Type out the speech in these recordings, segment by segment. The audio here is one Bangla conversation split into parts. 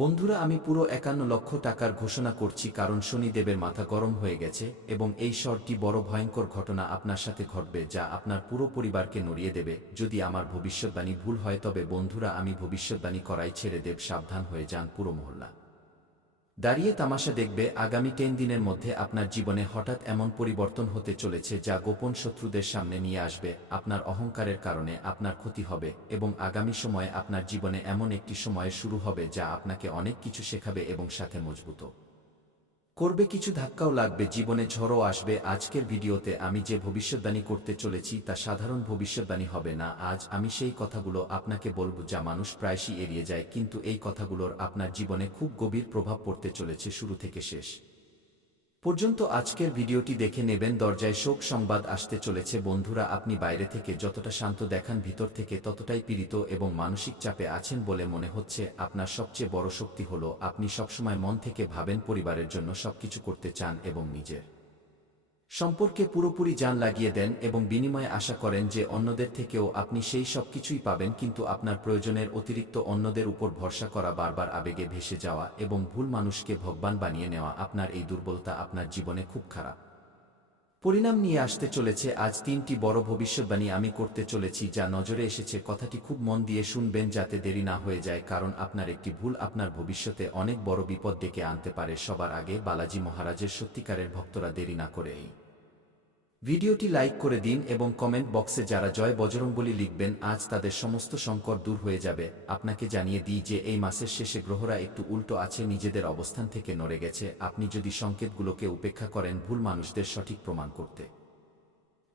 বন্ধুরা, আমি পুরো ৫১ লক্ষ টাকার ঘোষণা করছি, কারণ শনিদেবের মাথা গরম হয়ে গেছে এবং এই শহরটি বড় ভয়ঙ্কর ঘটনা আপনার সাথে ঘটবে যা আপনার পুরো পরিবারকে নড়িয়ে দেবে। যদি আমার ভবিষ্যদ্বাণী ভুল হয় তবে বন্ধুরা, আমি ভবিষ্যদ্বাণী করাই ছেড়ে দেব। সাবধান হয়ে যান। পুরো মহল্লা দাঁড়িয়ে তামাশা দেখবে। আগামী 10 দিনের মধ্যে আপনার জীবনে হঠাৎ এমন পরিবর্তন হতে চলেছে যা গোপন শত্রুদের সামনে নিয়ে আসবে। আপনার অহংকারের কারণে আপনার ক্ষতি হবে এবং আগামী সময়ে আপনার জীবনে এমন একটি সময় শুরু হবে যা আপনাকে অনেক কিছু শেখাবে এবং সাথে মজবুত করবে। কিছু ধাক্কাও লাগবে, জীবনে ঝড়ও আসবে। আজকের ভিডিওতে আমি যে ভবিষ্যদ্বাণী করতে চলেছি তা সাধারণ ভবিষ্যদ্বাণী হবে না। আজ আমি সেই কথাগুলো আপনাকে বলবো যা মানুষ প্রায়শই এড়িয়ে যায়, কিন্তু এই কথাগুলোর আপনার জীবনে খুব গভীর প্রভাব পড়তে চলেছে শুরু থেকে শেষ পর্যন্ত। আজকের ভিডিওটি দেখে নেবেন। দরজায় শোক সংবাদ আসতে চলেছে। বন্ধুরা, আপনি বাইরে থেকে যতটা শান্ত দেখান, ভিতর থেকে ততটাই পীড়িত এবং মানসিক চাপে আছেন বলে মনে হচ্ছে। আপনার সবচেয়ে বড় শক্তি হলো আপনি সবসময় মন থেকে ভাবেন, পরিবারের জন্য সবকিছু করতে চান এবং নিজের সম্পর্কে পুরোপুরি জান লাগিয়ে দেন এবং বিনিময়ে আশা করেন যে অন্যদের থেকেও আপনি সেই সব কিছুই পাবেন। কিন্তু আপনার প্রয়োজনের অতিরিক্ত অন্যদের উপর ভরসা করা, বারবার আবেগে ভেসে যাওয়া এবং ভুল মানুষকে ভগবান বানিয়ে নেওয়া, আপনার এই দুর্বলতা আপনার জীবনে খুব খারাপ পরিণাম নিয়ে আসতে চলেছে। আজ 3টি বড় ভবিষ্যদ্বাণী আমি করতে চলেছি যা নজরে এসেছে। কথাটি খুব মন দিয়ে শুনবেন যাতে দেরি না হয়ে যায়, কারণ আপনার একটি ভুল আপনার ভবিষ্যতে অনেক বড় বিপদ ডেকে আনতে পারে। সবার আগে, বালাজি মহারাজের সত্যিকারের ভক্তরা দেরি না করে এই ভিডিওটি লাইক করে দিন এবং কমেন্ট বক্সে যারা জয় বজরংবলী লিখবেন, আজ তাদের সমস্ত সংকট দূর হয়ে যাবে। আপনাকে জানিয়ে দিই যে এই মাসের শেষে গ্রহরা একটু উল্টো আছে, নিজেদের অবস্থান থেকে নড়ে গেছে। আপনি যদি সংকেতগুলোকে উপেক্ষা করেন, ভুল মানুষদের সঠিক প্রমাণ করতে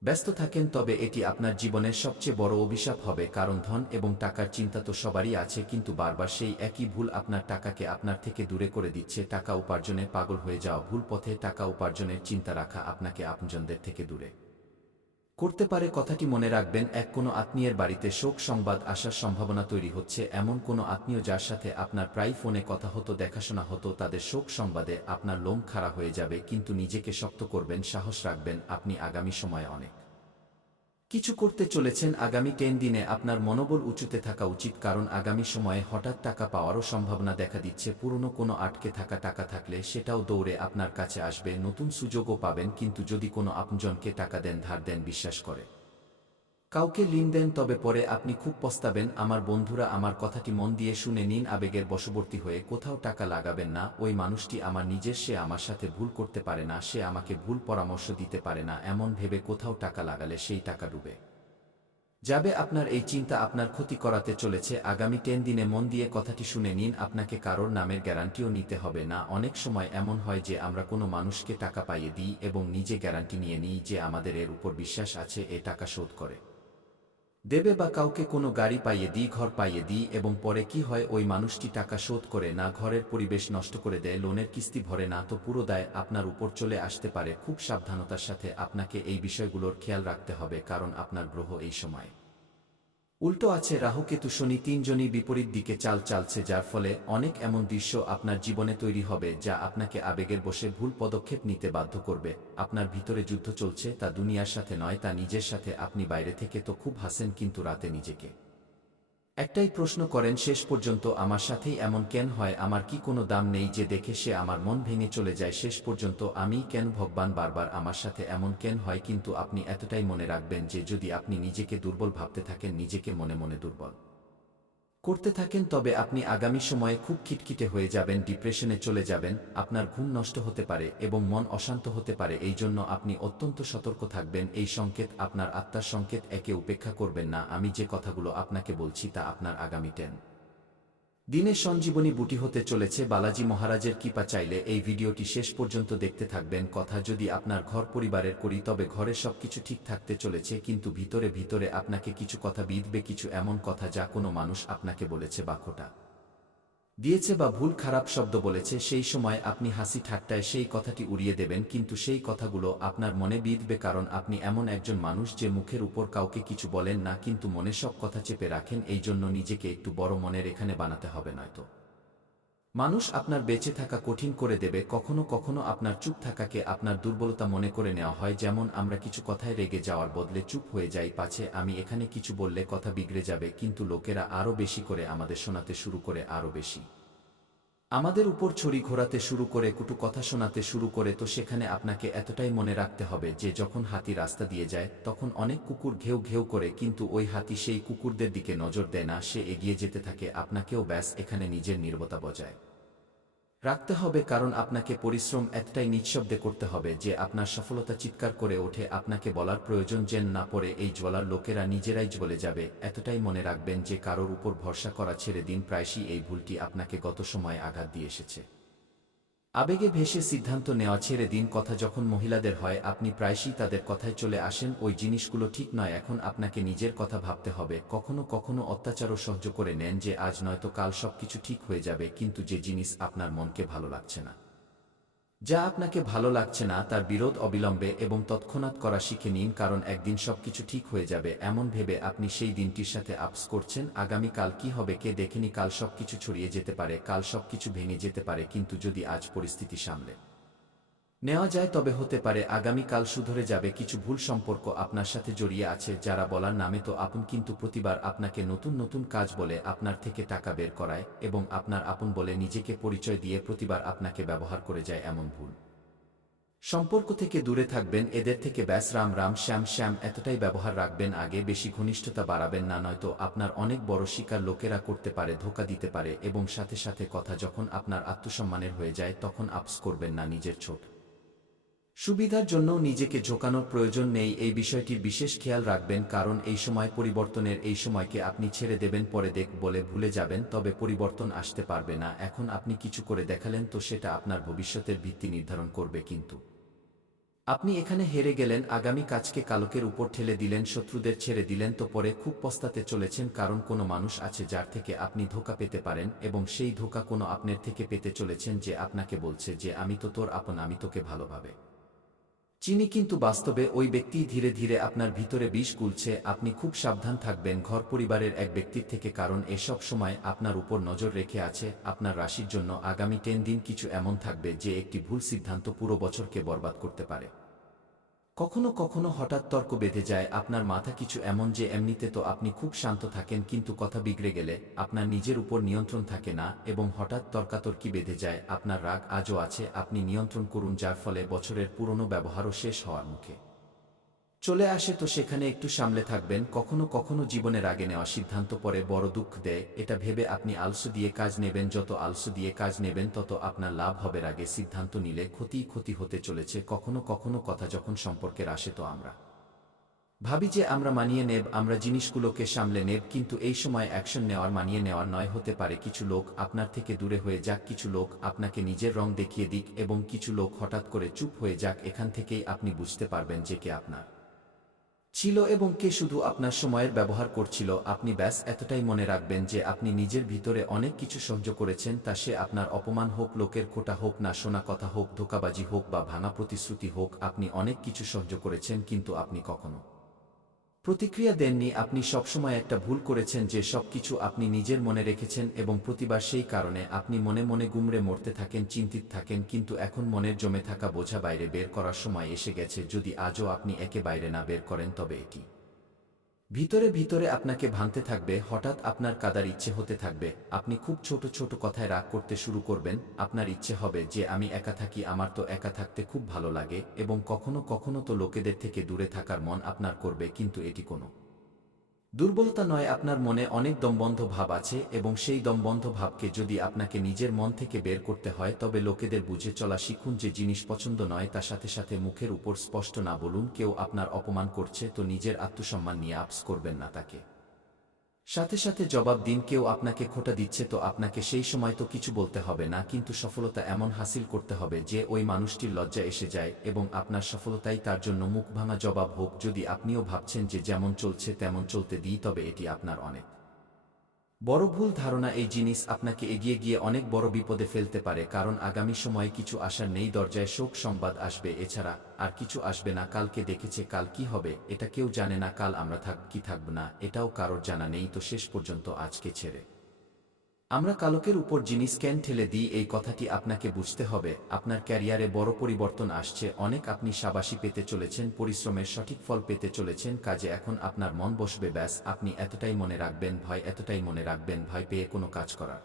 ব্যস্ত থাকেন, তবে এটি আপনার জীবনের সবচেয়ে বড় অভিশাপ হবে। কারণ ধন এবং টাকার চিন্তা তো সবারই আছে, কিন্তু বারবার সেই একই ভুল আপনার টাকাকে আপনার থেকে দূরে করে দিচ্ছে। টাকা উপার্জনে পাগল হয়ে যাওয়া, ভুল পথে টাকা উপার্জনের চিন্তা রাখা আপনাকে আপনজনদের থেকে দূরে করতে পারে। কথাটি মনে রাখবেন। কোনো আত্মীয়ের বাড়িতে শোক সংবাদ আসার সম্ভাবনা তৈরি হচ্ছে। এমন কোনো আত্মীয় যার সাথে আপনার প্রায় ফোনে কথা হতো, দেখাশোনা হতো, তাদের শোক সংবাদে আপনার লোম খাড়া হয়ে যাবে। কিন্তু নিজেকে শক্ত করবেন, সাহস রাখবেন। আপনি আগামী সময়ে অনেক কিছু করতে চলেছেন। আগামী 10 দিনে আপনার মনোবল উঁচুতে থাকা উচিত, কারণ আগামী সময়ে হঠাৎ টাকা পাওয়ারও সম্ভাবনা দেখা দিচ্ছে। পুরনো কোনো আটকে থাকা টাকা থাকলে সেটাও দৌড়ে আপনার কাছে আসবে। নতুন সুযোগও পাবেন। কিন্তু যদি কোনো আপনজনকে টাকা দেন, ধার দেন, বিশ্বাস করে কাউকে ঋণ দেন, তবে পরে আপনি খুব পস্তাবেন। আমার বন্ধুরা, আমার কথাটি মন দিয়ে শুনে নিন। আবেগের বশবর্তী হয়ে কোথাও টাকা লাগাবেন না। ওই মানুষটি আমার নিজের, সে আমার সাথে ভুল করতে পারে না, সে আমাকে ভুল পরামর্শ দিতে পারে না, এমন ভেবে কোথাও টাকা লাগালে সেই টাকা ডুবে যাবে। আপনার এই চিন্তা আপনার ক্ষতি করাতে চলেছে। আগামী 10 দিনে মন দিয়ে কথাটি শুনে নিন। আপনাকে কারোর নামের গ্যারান্টিও নিতে হবে না। অনেক সময় এমন হয় যে আমরা কোনো মানুষকে টাকা পাইয়ে দিই এবং নিজে গ্যারান্টি নিয়ে নিই যে আমাদের এর উপর বিশ্বাস আছে এ টাকা শোধ করে দেবে, বা কাউকে কোনো গাড়ি পাইয়ে দিই, ঘর পাইয়ে দিই এবং পরে কি হয়, ওই মানুষটি টাকা শোধ করে না, ঘরের পরিবেশ নষ্ট করে দেয়, লোনের কিস্তি ভরে না, তো পুরো দায় আপনার উপর চলে আসতে পারে। খুব সাবধানতার সাথে আপনাকে এই বিষয়গুলোর খেয়াল রাখতে হবে, কারণ আপনার গ্রহ এই সময় উল্টো আছে। রাহু, কেতু, শনি তিনজনই বিপরীত দিকে চাল চালছে, যার ফলে অনেক এমন দৃশ্য আপনার জীবনে তৈরি হবে যা আপনাকে আবেগের বশে ভুল পদক্ষেপ নিতে বাধ্য করবে। আপনার ভিতরে যুদ্ধ চলছে, তা দুনিয়ার সাথে নয়, তা নিজের সাথে। আপনি বাইরে থেকে তো খুব হাসেন, কিন্তু রাতে নিজেকে একটাই প্রশ্ন করেন, শেষ পর্যন্ত আমার সাথেই এমন কেন হয়? আমার কি কোনো দাম নেই যে দেখে সে আমার মন ভেঙে চলে যায়? শেষ পর্যন্ত আমিই কেন ভগবান? বারবার আমার সাথে এমন কেন হয়? কিন্তু আপনি এতটাই মনে রাখবেন যে যদি আপনি নিজেকে দুর্বল ভাবতে থাকেন, নিজেকে মনে মনে দুর্বল করতে থাকেন, তবে আপনি আগামী সময়ে খুব খিটখিটে হয়ে যাবেন, ডিপ্রেশনে চলে যাবেন, আপনার ঘুম নষ্ট হতে পারে এবং মন অশান্ত হতে পারে। এই জন্য আপনি অত্যন্ত সতর্ক থাকবেন। এই সংকেত আপনার আত্মার সংকেত, একে উপেক্ষা করবেন না। আমি যে কথাগুলো আপনাকে বলছি তা আপনার আগামী 10 দিনে সঞ্জীবনী বুটি হতে চলেছে। বালাজি মহারাজের কৃপা চাইলে এই ভিডিওটি শেষ পর্যন্ত দেখতে থাকবেন। কথা যদি আপনার ঘর পরিবারের করি, তবে ঘরে সবকিছু ঠিক থাকতে চলেছে, কিন্তু ভিতরে ভিতরে আপনাকে কিছু কথা বিঁধবে। কিছু এমন কথা যা কোনো মানুষ আপনাকে বলেছে বা খোঁটা দিয়েছে বা ভুল খারাপ শব্দ বলেছে। সেই সময় আপনি হাসি ঠাট্টায় সেই কথাটি উড়িয়ে দেবেন, কিন্তু সেই কথাগুলো আপনার মনে বিঁধবে, কারণ আপনি এমন একজন মানুষ যে মুখের উপর কাউকে কিছু বলেন না, কিন্তু মনে সব কথা চেপে রাখেন। এই জন্য নিজেকে একটু বড় মনের এখানে বানাতে হবে, নয়তো মানুষ আপনার বেঁচে থাকা কঠিন করে দেবে। কখনো কখনো আপনার চুপ থাকাকে আপনার দুর্বলতা মনে করে নেওয়া হয়। যেমন আমরা কিছু কথায় রেগে যাওয়ার বদলে চুপ হয়ে যাই, পাছে আমি এখানে কিছু বললে কথা বিগড়ে যাবে, কিন্তু লোকেরা আরও বেশি করে আমাদের শোনাতে শুরু করে, আরও বেশি আমাদের উপর ছড়ি ঘোরাতে শুরু করে, কুটু কথা শোনাতে শুরু করে, তো সেখানে আপনাকে এতটাই মনে রাখতে হবে যে যখন হাতি রাস্তা দিয়ে যায় তখন অনেক কুকুর ঘেউ ঘেউ করে, কিন্তু ওই হাতি সেই কুকুরদের দিকে নজর দেয় না, সে এগিয়ে যেতে থাকে। আপনাকেও ব্যাস এখানে নিজের নীরবতা বজায় রাখতে হবে, কারণ আপনাকে পরিশ্রম এতটাই নিঃশব্দে করতে হবে যে আপনার সফলতা চিৎকার করে ওঠে। আপনাকে বলার প্রয়োজন যেন না পড়ে, এই জ্বলার লোকেরা নিজেরাই জ্বলে যাবে। এতটাই মনে রাখবেন যে কারোর উপর ভরসা করা ছেড়ে দিন। প্রায়শই এই ভুলটি আপনাকে গত সময়ে আঘাত দিয়ে এসেছে। আবেগে ভেসে সিদ্ধান্ত নেওয়া ছেড়ে দিন। কথা যখন মহিলাদের হয়, আপনি প্রায়শই তাদের কথায় চলে আসেন। ওই জিনিসগুলো ঠিক নয়। এখন আপনাকে নিজের কথা ভাবতে হবে। কখনো কখনো অত্যাচারও সহ্য করে নেন যে আজ নয়তো কাল সবকিছু ঠিক হয়ে যাবে, কিন্তু যে জিনিস আপনার মনকে ভালো লাগছে না, যা আপনাকে ভালো লাগছে না, তার বিরোধ অবিলম্বে এবং তৎক্ষণাৎ করা শিখে নিন, কারণ একদিন সবকিছু ঠিক হয়ে যাবে। এমন ভেবে আপনি সেই দিনটির সাথে আপস করছেন। আগামী কাল কি হবে কে দেখেনি, কাল সবকিছু ছড়িয়ে যেতে পারে, কাল সবকিছু ভেঙে যেতে পারে, কিন্তু যদি আজ পরিস্থিতি সামলে নেওয়া যায় তবে হতে পারে আগামীকাল শুধরে যাবে। কিছু ভুল সম্পর্ক আপনার সাথে জড়িয়ে আছে যারা বলার নামে তো আপন, কিন্তু প্রতিবার আপনাকে নতুন নতুন কাজ বলে আপনার থেকে টাকা বের করায় এবং আপনার আপন বলে নিজেকে পরিচয় দিয়ে প্রতিবার আপনাকে ব্যবহার করে যায়। এমন ভুল সম্পর্ক থেকে দূরে থাকবেন, এদের থেকে ব্যাস রাম রাম শ্যাম শ্যাম এতটাই ব্যবহার রাখবেন। আগে বেশি ঘনিষ্ঠতা বাড়াবেন না, নয়তো আপনার অনেক বড় শিকার লোকেরা করতে পারে, ধোঁকা দিতে পারে। এবং সাথে সাথে কথা যখন আপনার আত্মসম্মানের হয়ে যায় তখন আপস করবেন না। নিজের ছোট সুবিধার জন্য নিজেকে ঝোঁকানোর প্রয়োজন নেই, এই বিষয়টির বিশেষ খেয়াল রাখবেন, কারণ এই সময় পরিবর্তনের, এই সময়কে আপনি ছেড়ে দেবেন, পরে দেখ বলে ভুলে যাবেন, তবে পরিবর্তন আসতে পারবে না। এখন আপনি কিছু করে দেখালেন তো সেটা আপনার ভবিষ্যতের ভিত্তি নির্ধারণ করবে, কিন্তু আপনি এখানে হেরে গেলেন। আগামী কাজকে কালকের উপর ঠেলে দিলেন, শত্রুদের ছেড়ে দিলেন, তো পরে খুব পস্তাতে চলেছেন, কারণ কোনো মানুষ আছে যার থেকে আপনি ধোঁকা পেতে পারেন, এবং সেই ধোঁকা কোনো আপনার থেকে পেতে চলেছেন যে আপনাকে বলছে যে আমি তো তোর আপন, আমি তোকে ভালোভাবে চিনি, কিন্তু বাস্তবে ওই ব্যক্তি ধীরে ধীরে আপনার ভিতরে বিষ গুলছে। আপনি খুব সাবধান থাকবেন ঘর পরিবারের এক ব্যক্তির থেকে, কারণ এসব সময় আপনার উপর নজর রেখে আছে। আপনার রাশির জন্য আগামী 10 দিন কিছু এমন থাকবে যে একটি ভুল সিদ্ধান্ত পুরো বছরকে বরবাদ করতে পারে। কখনো কখনো হঠাৎ তর্ক বেঁধে যায় আপনার মাথা, কিছু এমন যে এমনিতে তো আপনি খুব শান্ত থাকেন, কিন্তু কথা বিগড়ে গেলে আপনার নিজের উপর নিয়ন্ত্রণ থাকে না এবং হঠাৎ তর্কাতর্কি বেঁধে যায়। আপনার রাগ আজও আছে, আপনি নিয়ন্ত্রণ করুন, যার ফলে বছরের পুরনো ব্যবহারও শেষ হওয়ার মুখে চলে আসে। তো সেখানে একটু সামলে থাকবেন। কখনো কখনো জীবনের আগে নেওয়া সিদ্ধান্ত পরে বড় দুঃখ দেয়, এটা ভেবে আপনি আলসো দিয়ে কাজ নেবেন। যত আলসো দিয়ে কাজ নেবেন তত আপনার লাভ হবে। আগে সিদ্ধান্ত নিলে ক্ষতিই ক্ষতি হতে চলেছে। কখনো কখনো কথা যখন সম্পর্কের আসে তো আমরা ভাবি যে আমরা মানিয়ে নেব, আমরা জিনিসগুলোকে সামলে নেব, কিন্তু এই সময় অ্যাকশন নেওয়ার মানিয়ে নেওয়ার নয়। হতে পারে কিছু লোক আপনার থেকে দূরে হয়ে যাক, কিছু লোক আপনাকে নিজের রং দেখিয়ে দিক, এবং কিছু লোক হঠাৎ করে চুপ হয়ে যাক। এখান থেকেই আপনি বুঝতে পারবেন যে কে আপনার ছিল এবং কে শুধু আপনার সময়ের ব্যবহার করছিল। আপনি ব্যাস এতটাই মনে রাখবেন যে আপনি নিজের ভিতরে অনেক কিছু সহ্য করেছেন, তা সে আপনার অপমান হোক, লোকের খোটা হোক, না শোনা কথা হোক, ধোঁকাবাজি হোক বা ভাঙা প্রতিশ্রুতি হোক, আপনি অনেক কিছু সহ্য করেছেন, কিন্তু আপনি কখনো প্রতিক্রিয়া দেননি। আপনি সবসময় একটা ভুল করেছেন যে সবকিছু আপনি নিজের মনে রেখেছেন, এবং প্রতিবার সেই কারণে আপনি মনে মনে গুমড়ে মরতে থাকেন, চিন্তিত থাকেন। কিন্তু এখন মনের জমে থাকা বোঝা বাইরে বের করার সময় এসে গেছে। যদি আজও আপনি একে বাইরে না বের করেন তবে এটি ভিতরে ভিতরে আপনাকে ভাঙতে থাকবে। হঠাৎ আপনার কাদার ইচ্ছে হতে থাকবে, আপনি খুব ছোট ছোট কথায় রাগ করতে শুরু করবেন। আপনার ইচ্ছে হবে যে আমি একা থাকি, আমার তো একা থাকতে খুব ভালো লাগে, এবং কখনো কখনো তো লোকেদের থেকে দূরে থাকার মন আপনার করবে, কিন্তু এটি কোনো দুর্বলতা নয়। আপনার মনে অনেক দমবন্ধ ভাব আছে, এবং সেই দমবন্ধ ভাবকে যদি আপনাকে নিজের মন থেকে বের করতে হয় তবে লোকেদের বুঝে চলা শিখুন। যে জিনিস পছন্দ নয় তার সাথে সাথে মুখের উপর স্পষ্ট না বলুন। কেউ আপনার অপমান করছে তো নিজের আত্মসম্মান নিয়ে আপস করবেন না, তাকে সাথে সাথে জবাব দিন। কেউ আপনাকে খোঁটা দিচ্ছে তো আপনাকে সেই সময় তো কিছু বলতে হবে না, কিন্তু সফলতা এমন হাসিল করতে হবে যে ওই মানুষটির লজ্জা এসে যায়, এবং আপনার সফলতাই তার জন্য মুখ ভাঙা জবাব হোক। যদি আপনিও ভাবছেন যে যেমন চলছে তেমন চলতে দিই, তবে এটি আপনার অনেক বড় ভুল ধারণা। এই জিনিস আপনাকে এগিয়ে গিয়ে অনেক বড় বিপদে ফেলতে পারে, কারণ আগামী সময়ে কিছু আসার নেই। দরজায় শোক সংবাদ আসবে, এছাড়া আর কিছু আসবে না। কালকে দেখেছে, কাল কি হবে এটা কেউ জানে না। কাল আমরা থাকব কি থাকব না এটাও কারোর জানা নেই। তো শেষ পর্যন্ত আজকে ছেড়ে আমরা কালকের উপর জিনিস কেন ঠেলে দিই, এই কথাটি আপনাকে বুঝতে হবে। আপনার ক্যারিয়ারে বড় পরিবর্তন আসছে, অনেক আপনি শাবাশি পেতে চলেছেন, পরিশ্রমের সঠিক ফল পেতে চলেছেন। কাজে এখন আপনার মন বসবে। ব্যাস আপনি এতটাই মনে রাখবেন, ভয় এতটাই মনে রাখবেন, ভয় পেয়ে কোনো কাজ করার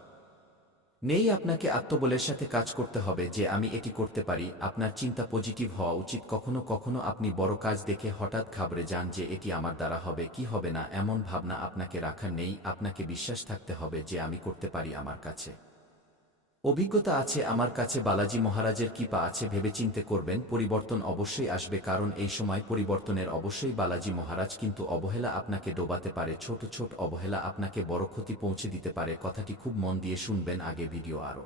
নেই, আপনাকে আত্মবলের সাথে কাজ করতে হবে যে আমি এটি করতে পারি। আপনার চিন্তা পজিটিভ হওয়া উচিত। কখনো কখনো আপনি বড় কাজ দেখে হঠাৎ ঘাবড়ে যান যে এটি আমার দ্বারা হবে কি হবে না, এমন ভাবনা আপনাকে রাখার নেই। আপনাকে বিশ্বাস থাকতে হবে যে আমি করতে পারি, আমার কাছে অভিজ্ঞতা আছে, আমার কাছে বালাজি মহারাজের কৃপা আছে। ভেবেচিন্তে করবেন, পরিবর্তন অবশ্যই আসবে, কারণ এই সময় পরিবর্তনের অবশ্যই বালাজি মহারাজ। কিন্তু অবহেলা আপনাকে ডোবাতে পারে, ছোট ছোট অবহেলা আপনাকে বড় ক্ষতি পৌঁছে দিতে পারে। কথাটি খুব মন দিয়ে শুনবেন, আগে ভিডিও আরও